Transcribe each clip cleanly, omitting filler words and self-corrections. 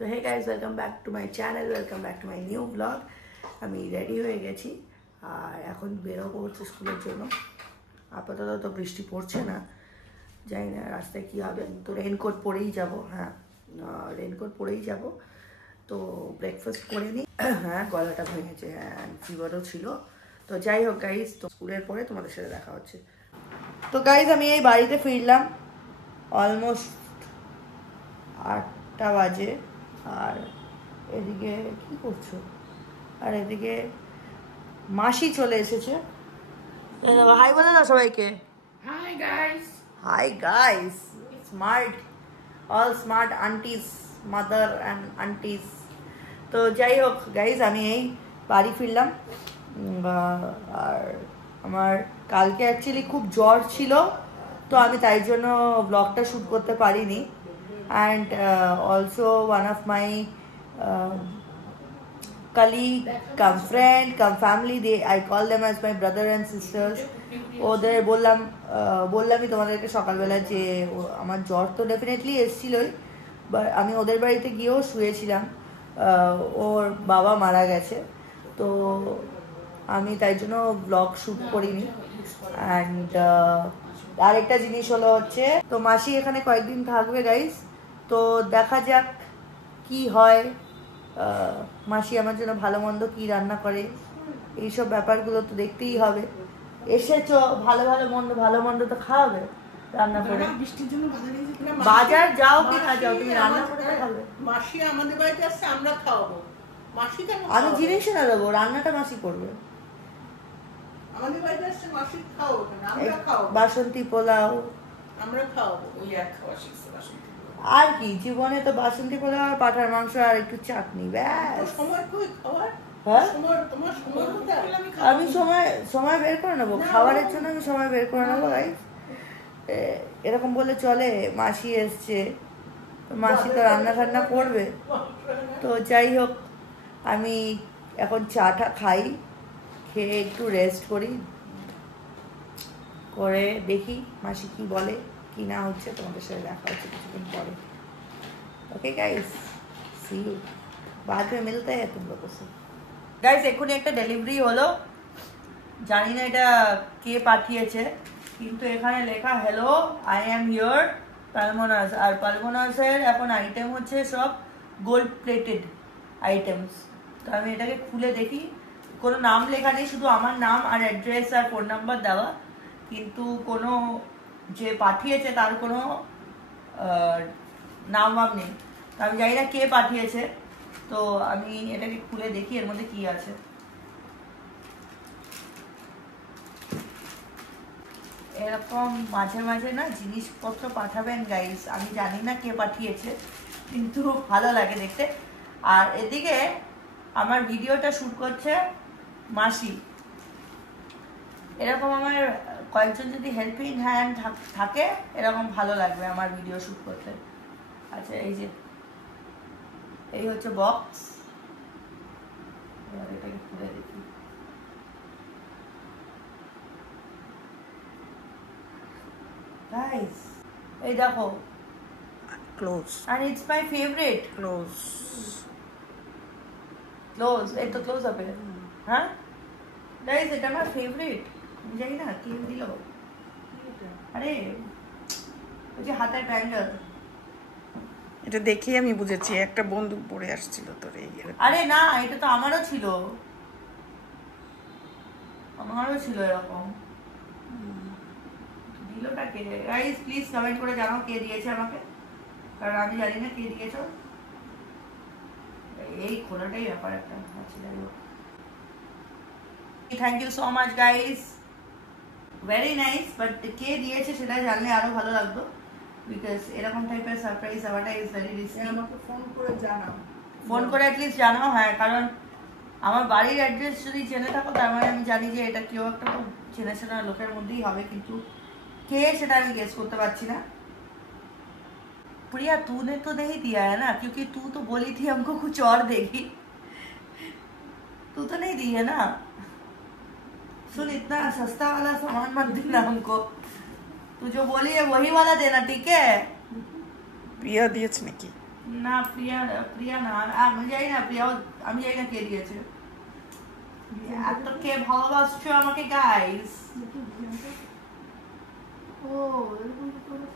তো hey guys, welcome back to my channel, welcome back to my new blog. আমি ready হয়ে গেছি আর এখন বেরোবো হচ্ছে স্কুলের জন্য। আপাতত তো বৃষ্টি পড়ছে না, জানি না রাস্তায় কী হবে। তো রেনকোট পরেই যাব। হ্যাঁ, রেনকোট পরেই যাব। তো ব্রেকফাস্ট করে নিই। হ্যাঁ, গলাটা ভেঙেছে, হ্যাঁ, ফিভারও ছিল। তো যাই হোক গাইজ, তো স্কুলের পরে তোমাদের সাথে দেখা হচ্ছে। তো গাইজ, আমি এই বাড়িতে ফিরলাম অলমোস্ট 8টা বাজে। আর এদিকে কি করছো? আর এদিকে মাসি চলে এসেছে। হাই বলে দাও সবাইকে। Hi guys. Hi guys, smart, all smart aunties, mother and aunties. তো যাই হোক গাইস, আমি এই বাড়ি ফিরলাম। আর আমার কালকে অ্যাকচুয়ালি খুব জ্বর ছিল, তো আমি তাই জন্য ব্লগটা শ্যুট করতে পারিনি। And also one of my colleague, come friend, come family, I call them as my brother and sisters. ওদের বললামই তোমাদেরকে সকালবেলা যে আমার জ্বর তো ডেফিনেটলি এসেছিলই, বাট আমি ওদের বাড়িতে গিয়েও শুয়েছিলাম। ওর বাবা মারা গেছে, তো আমি তাই জন্য ব্লগ শ্যুট করিনি। অ্যান্ড আরেকটা জিনিস হলো হচ্ছে, তো মাসি এখানে কয়েকদিন থাকবে গাইস, তো দেখা যাক কি হয়। মাসি আমার জন্য ভালো মন্দ কী রান্না করে, এইসব ব্যাপারগুলো তো দেখতেই হবে। এসেছো, ভালো মন্দ তো খাওয়াবে রান্না করে। বৃষ্টির জন্য বাজার যাও কি না যাও, তুমি রান্না করে খাবে। মাসি আমাদের বাড়িতে আসছে, আমরা খাওয়াবো। মাসি কেন? আমি জিনিস এনে দেবো, রান্নাটা মাসি করবে। আমাদের বাড়িতে আসছে, মাসি খাওয়াবো কেন? আমরা খাওয়াবো। বাসন্তী পোলাও আমরা খাওয়াবো। ওই এক খাওয়া শিখছে বাসন্তী। আর কি, জীবনে তো বাসন্তী পোলাও আর পাঠার মাংস আর একটু চাটনি, ব্যাস। সময় কই খাওয়ার? হ্যাঁ, তোমার সময় কোথায়? আমি সময় বের করে নেবো খাবারের জন্য, আমি সময় বের করে নেবো গাইস। এরকম বলে চলে? মাসি এসছে, মাসি তো রান্না ঠান্না করবে। তো যাই হোক, আমি এখন চাটা খাই, খেয়ে একটু রেস্ট করি, করে দেখি মাসি কি বলে কি না হচ্ছে। তোমাদের সাথে দেখা হচ্ছে কিছুদিন পরে। ওকে গাইস, সি ইউ, बाद में मिलते हैं तुम लोगों से। গাইস, এক্ষুনি একটা ডেলিভারি হলো, জানি না এটা কে পাঠিয়েছে, কিন্তু এখানে লেখা হ্যালো আই অ্যাম হিয়ার পালমোনাস। আর পালমোনাসের এখন আইটেম হচ্ছে সব গোল্ড প্লেটেড আইটেমস। তো আমি এটাকে খুলে দেখি, কোনো নাম লেখা নেই, শুধু আমার নাম আর অ্যাড্রেস আর ফোন নাম্বার দেওয়া, কিন্তু কোনো যে পাঠিয়েছে তার কোনো নাম নেই। তো আমি জানি না কে পাঠিয়েছে, তো আমি এটাকে খুলে দেখি এর মধ্যে কি আছে। এরকম মাঝে মাঝে না জিনিসপত্র পাঠাবেন গাইস, আমি জানি না কে পাঠিয়েছে, কিন্তু ভালো লাগে দেখতে। আর এদিকে আমার ভিডিওটা শ্যুট করছে মাসি। এরকম আমার কয়েকজন যদি হেল্পিং হ্যান্ড থাকে, এরকম ভালো লাগবে আমার ভিডিও শ্যুট করতে। আচ্ছা, এই হচ্ছে বক্স, এবার এটাকে খুলে দেখি। Guys, এই দেখো, close, and it's my favorite. Close, এই তো ক্লোজ আপে। হ্যাঁ গাইস, এটা আমার ফেভারিট। আমি জানি না কে দিল। আরে ওই যে হাতের ব্যাঙ্গেল, এটা দেখেই আমি বুঝেছি একটা বন্দুক পড়ে আসছিল তোর এই। আরে না, এটা তো আমারও ছিল এরকম। দিলটা কে? গাইস প্লিজ কমেন্ট করে জানাও কে দিয়েছে আমাকে, কারণ আমি জানি না কে দিয়েছ। এই খোলাটাই ব্যাপার একটা। Thank you so much guys, very nice. But কে দিয়েছে সেটা জানলে আরো ভালো লাগতো, বিকজ এরকম টাইপের সারপ্রাইজ দেওয়াটা ইজ ভেরি রিস্কি। আমাকে ফোন করে জানাও, ফোন করে অ্যাটলিস্ট জানাও। হ্যাঁ, কারণ আমার বাড়ির অ্যাড্রেস যদি জেনে থাকো, তার মানে আমি জানি যে এটা কেউ একটা তো চেনা লোকের মধ্যেই হবে, কিন্তু কে সেটা আমি গেস করতে পারছি না। प्रिया, तूने तो नहीं दिया है ना, क्योंकि तू तो बोली थी हमको कुछ और देगी। तू तो नहीं दी है ना। सुन, इतना सस्ता वाला सामान मत देना हमको, तू जो बोली है वही वाला देना, ठीक है? প্রিয়া দিয়েছে নাকি? না প্রিয়া প্রিয়া না, আমি জানি না প্রিয়াও, আমি জানি না কে দিয়েছে। এত কে ভালোবাসছো আমাকে গাইস। ও এরকম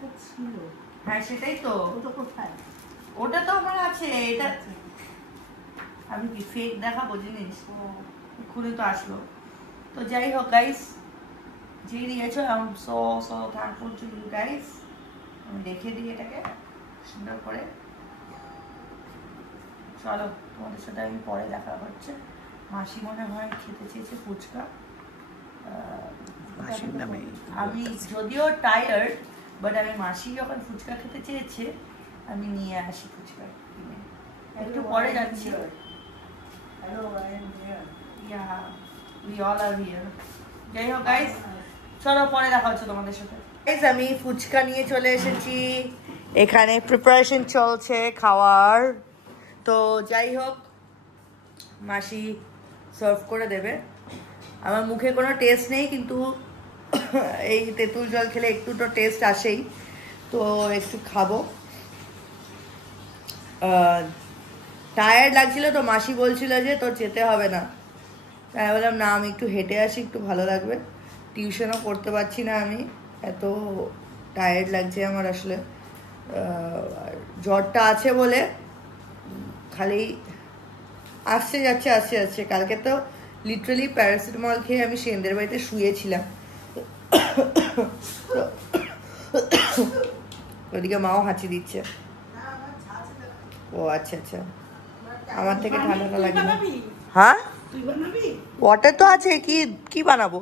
তো ছিল। হ্যাঁ সেটাই তো, ওটা কোথায়? ওটা তো আমার আছে। এটা আমি কি ফেক দেখাবো জিনিস? খুলে তো আসলো। তো যাই হোক গাইস, যে দিয়েছো I am so so thankful to you guys. আমি দেখে দিই এটাকে সুন্দর করে। চলো তোমাদের সাথে আমি পরে দেখা হচ্ছে। মাসি মনে হয় খেতে চেয়েছে ফুচকা। আমি যদিও টায়ার্ড, বাট আমি মাসি যখন ফুচকা খেতে চেয়েছে আমি নিয়ে আসি ফুচকা কিনে। একটু পরে যাচ্ছি। Hello I am here. Yeah we all R here. যাই হোক গাইস, চলো পরে দেখা হচ্ছে তোমাদের সাথে। গাইস আমি ফুচকা নিয়ে চলে এসেছি, এখানে প্রিপারেশন চলছে খাওয়ার। তো যাই হোক, মাসি সার্ভ করে দেবে। আমার মুখে কোনো টেস্ট নেই, কিন্তু এই তেঁতুল জল খেলে একটু তো টেস্ট আসেই, তো একটু খাবো। টায়ার্ড লাগছিল তো মাসি বলছিল যে তোর যেতে হবে না, তাই বললাম না আমি একটু হেঁটে আসি, একটু ভালো লাগবে। টিউশনও করতে পারছি না আমি, এত টায়ার্ড লাগছে আমার আসলে। জ্বরটা আছে বলে খালি আসছে যাচ্ছে আসছে যাচ্ছে। কালকে তো লিটারালি প্যারাসিটামল খেয়ে আমি সেনদের বাড়িতে শুয়েছিলাম। ওদিকে মাও হাঁচি দিচ্ছে। ও আচ্ছা আচ্ছা, আমার থেকে ঠান্ডাটা লাগে না। হ্যাঁ ওয়াটার তো আছে, কি কি বানাবো?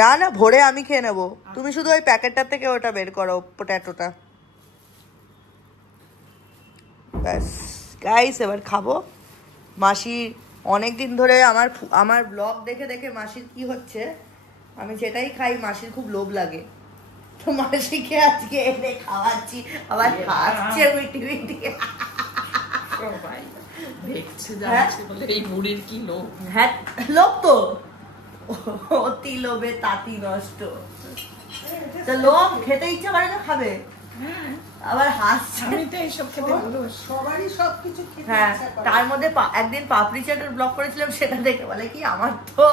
না না ভরে আমি খেয়ে নেবো, তুমি শুধু ওই প্যাকেটটার থেকে ওটা বের করো, পোট্যাটোটা ব্যাস। গাইস এবার খাবো। মাসির অনেক দিন ধরে আমার ব্লগ দেখে দেখে মাসির কি হচ্ছে, আমি যেটাই খাই মাসির খুব লোভ লাগে, তো মাসিকে আজকে এনে খাওয়াচ্ছি, আবার খাচ্ছে মিটি মিটি। এই বুড়ির কি লোভ। হ্যাঁ লোভ তো, অতি লোভে তাঁতি নষ্ট। তো লোভ খেতে ইচ্ছা করে না খাবে, আবার হাসছে। আমি তো এইসব খেতে ভালোবাসি। সবারই সবকিছু খেতে হ্যাঁ ইচ্ছা করে। তার মধ্যে একদিন পাপড়ি চাটের ব্লগ করেছিলাম, সেটা দেখে বলে কি আমার তো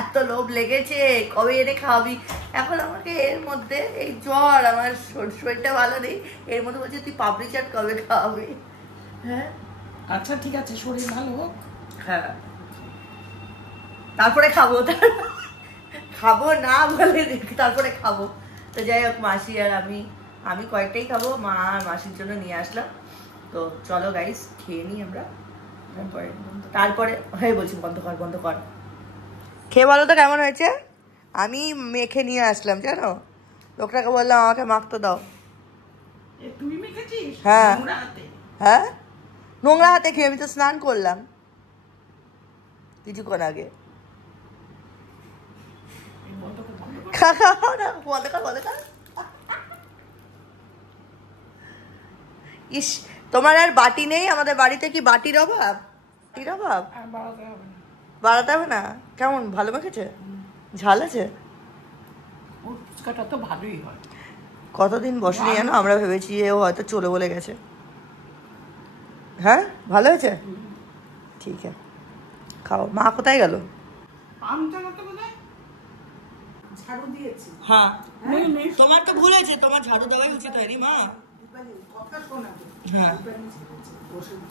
এত লোভ লেগেছে, কবে এনে খাওয়াবি। এখন আমাকে এর মধ্যে এই জ্বর, আমার শরীরটা ভালো নেই, এর মধ্যে বলছে তুই পাপড়ি চাট কবে খাওয়াবি। হ্যাঁ আচ্ছা ঠিক আছে, শরীর ভালো হোক। হ্যাঁ তারপরে খাবো, খাবো না বলে তারপরে খাবো। তো যাই হোক মাসি আর আমি কয়েকটাই খাবো, মা আর মাসির জন্য নিয়ে আসলাম। তো চলো গাইস খেয়ে নিই আমরা, তারপরে হ্যাঁ বলছি বন্ধ কর। খেয়ে বলো তো কেমন হয়েছে। আমি মেখে নিয়ে আসলাম জানো, লোকটাকে বললাম আমাকে মাখতে দাও। তুই মেখেছিস? হ্যাঁ হ্যাঁ নোংরা হাতে খেয়ে, আমি তো স্নান করলাম কিছুক্ষণ আগে। ইস তোমার আর বাটি নেই? আমাদের বাড়িতে কি বাটির অভাব? বাড়াতে হবে না? কেমন ভালো মেখেছে? ঝাল আছে? ফুচকাটা তো ভালোই হয়। কতদিন বসেনি জানো, আমরা ভেবেছি যে ও হয়তো চলে বলে গেছে। হ্যাঁ ভালো হয়েছে, ঠিক আছে খাও। মা কোথায় গেল? ঝাড়ু দিয়েছি। হ্যাঁ তোমার তো ভুল হয়েছে, তোমার ঝাড়ু দেওয়াই উচিত হয়নি মা। কথা শোনাবে। हाँ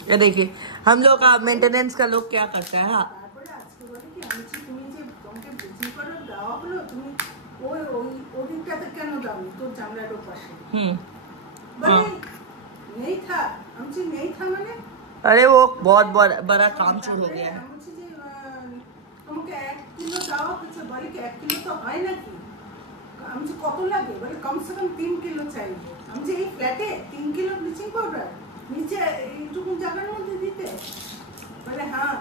ये देखिए हम लोग का मेंटेनेंस का लोग क्या करता है। हाँ তারপরে আজকে বলে কি আমি তুমি যে তোমাকে বুঝি করে দেওয়া হলো, তুমি ওই ওই ওদিকটাতে কেন দাওনি তোর জানলার পাশে? বলে नहीं था, আমি नहीं था মানে अरे वो बहुत बड़ा काम चोर हो गया है। আমি যে তোমাকে 1 কিলো দাও কিছু বলে কি 1 কিলো তো হয় নাকি? আমি যে কত লাগে বলে কমসে কম 3 কিলো চাইবে। আমি যে এই ফ্ল্যাটে 3 কিলো ব্লিচিং পাউডার নিচে এইটুকু জায়গার মধ্যে দিতে বলে হ্যাঁ।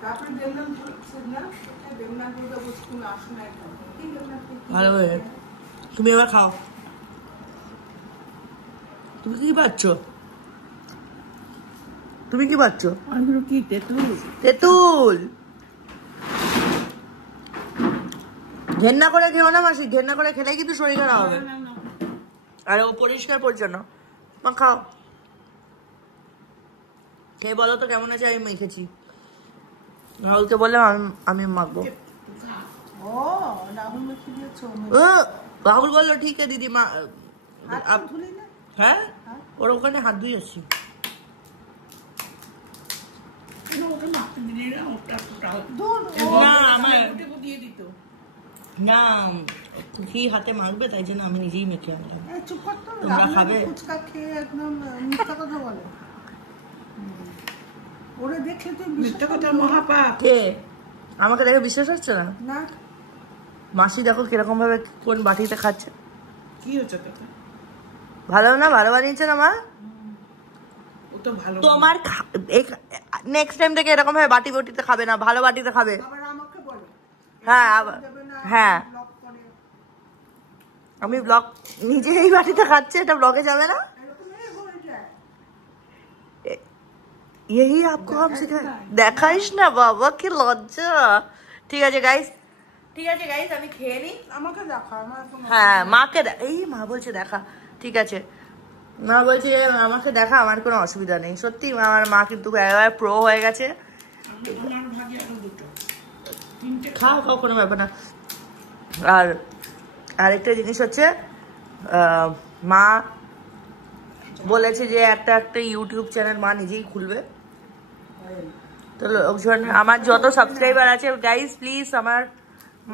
তারপরে দেবনাথ বলছে না, দেবনাথ বলতে বলছে তুমি আসো না এখন। কি দেবনাথ ভালো হয়ে তুমি এবার খাও। তুমি কি পাচ্ছ? তুমি কি পাচ্ছ? ওগুলো কি তেঁতুল? তেঁতুল ঘেন্না করে খেও না মাসি, ঘেন্না করে খেলেই কিন্তু শরীর খারাপ হবে। আর ও পরিষ্কার পরিচ্ছন্ন, মা খাও, খেয়ে বলো তো কেমন আছে। আমি মেখেছি, রাহুলকে বললাম আমি মাখবো। ও রাহুল মেখে দিয়েছো? রাহুল বললো ঠিক আছে দিদি মা। হাত ধুলি না? হ্যাঁ, ওর ওখানে হাত ধুয়ে আসছি। না ঘি হাতে মাখবে, তাই জন্য আমি নিজেই মেখে আনলাম। চুপ কর তো, তোমরা খাবে? ফুচকা খেয়ে একদম মিথ্যা কথা বলে। ওরে দেখলে তুই মিথ্যা কথা মহাপাপ। কে আমাকে দেখে বিশ্বাস হচ্ছে না? না মাসি দেখো কিরকম ভাবে কোন বাটিতে খাচ্ছে। কি হচ্ছে তোকে? ভালো না? ভালো বানিয়েছে না মা? ও তো ভালো। তোমার নেক্সট টাইম থেকে এরকম ভাবে বাটি বটিতে খাবে না, ভালো বাটিতে খাবে। আবার আমাকে বলে। হ্যাঁ হ্যাঁ, আমি ব্লগ নিজে এই বাটিতে খাচ্ছে, এটা ব্লগে যাবে না। यही आपको हम सिखाए, দেখাইস না বাবা, কি লজ্জা। ঠিক আছে গাইস, আমি খেয়ে নি। আমাকে দেখা, আমার কোনো হ্যাঁ মাকে এই মা বলছে দেখা, ঠিক আছে মা বলছে আমাকে দেখা, আমার কোনো অসুবিধা নেই। সত্যি আমার মা কিন্তু প্রো হয়ে গেছে। খাও খাও, কোনো ব্যাপার না। আর আরেকটা জিনিস হচ্ছে মা বলেছে যে একটা ইউটিউব চ্যানেল মা নিজেই খুলবে। তো লোকজন, আমার যত সাবস্ক্রাইবার আছে গাইস প্লিজ আমার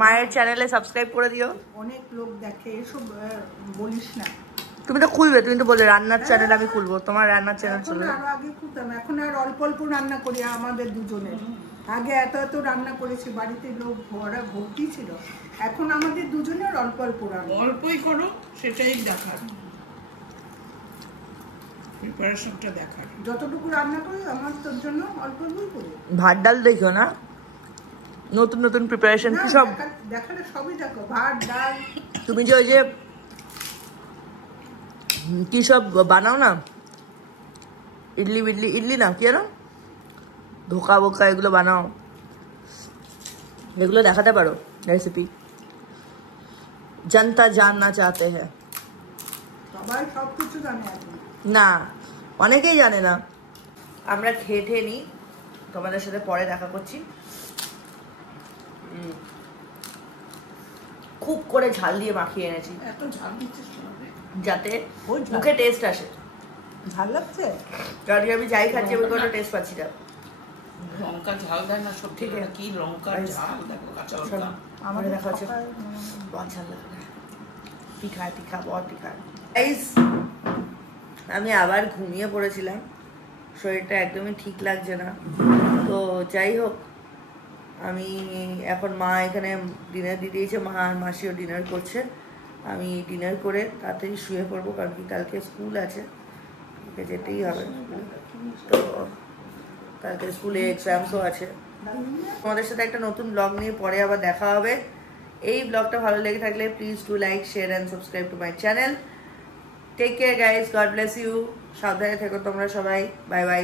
মায়ের চ্যানেলে সাবস্ক্রাইব করে দিও। অনেক লোক দেখে, এসব বলিস না। তুমি তো খুলবে, তুমি তো বললে রান্নার চ্যানেল আমি খুলবো, তোমার রান্নার চ্যানেল চলবে। আরো আগে খুলতাম, এখন আর অল্প অল্প রান্না করি আমাদের দুজনের। আগে এত এত রান্না করেছি, বাড়িতে লোক ভরা ভর্তি ছিল। এখন আমাদের দুজনের অল্প অল্প রান্না। অল্পই করো, সেটাই দেখার, প্রিপারেশনটা দেখার। যতটুকু রান্না করি আমার তোর জন্য অল্প অল্পই করি। ভাত ডাল দেখো না, নতুন নতুন প্রিপারেশন কি সব দেখালে সবই দেখো, ভাত ডাল। তুমি যে ওই যে কি সব বানাও না, ইডলি না কি জানো, ধোকা বোকা এগুলো বানাও, এগুলো দেখাতে পারো রেসিপি। জনতা জাননা চাহতে হ্যাঁ। সবাই সব কিছু জানে এখন। না, অনেকেই জানে না। আমরা খেয়ে নিই, তোমাদের সাথে পরে দেখা করছি। খুব করে ঝাল দিয়ে মাখিয়ে এনেছি, এত ঝাল দিচ্ছিস যাতে মুখে টেস্ট আসে। ঝাল লাগছে? কারণ আমি যাই খাচ্ছি আমি কোনো টেস্ট পাচ্ছি না। লঙ্কা ঝাল দেয় না সব, ঠিক আছে? কি লঙ্কা ঝাল দেখো, কাঁচা লঙ্কা। আমাদের দেখা হচ্ছে बहुत ঝাল লাগে না। তিখা বহুত তিখা। আমি আবার ঘুমিয়ে পড়েছিলাম, শরীরটা একদমই ঠিক লাগছে না। তো যাই হোক, আমি এখন মা এখানে ডিনার দিয়ে দিয়েছে, মা আর মাসিও ডিনার করছে। আমি ডিনার করে তাড়াতাড়ি শুয়ে পড়বো, কারণ কি কালকে স্কুল আছে, ওকে যেতেই হবে। তো কালকে স্কুলে এক্সামসও আছে। তোমাদের সাথে একটা নতুন ব্লগ নিয়ে পরে আবার দেখা হবে। এই ব্লগটা ভালো লেগে থাকলে please do like, share and subscribe to my channel. Take care guys, God bless you. সাবধানে থেকো তোমরা সবাই, বাই বাই।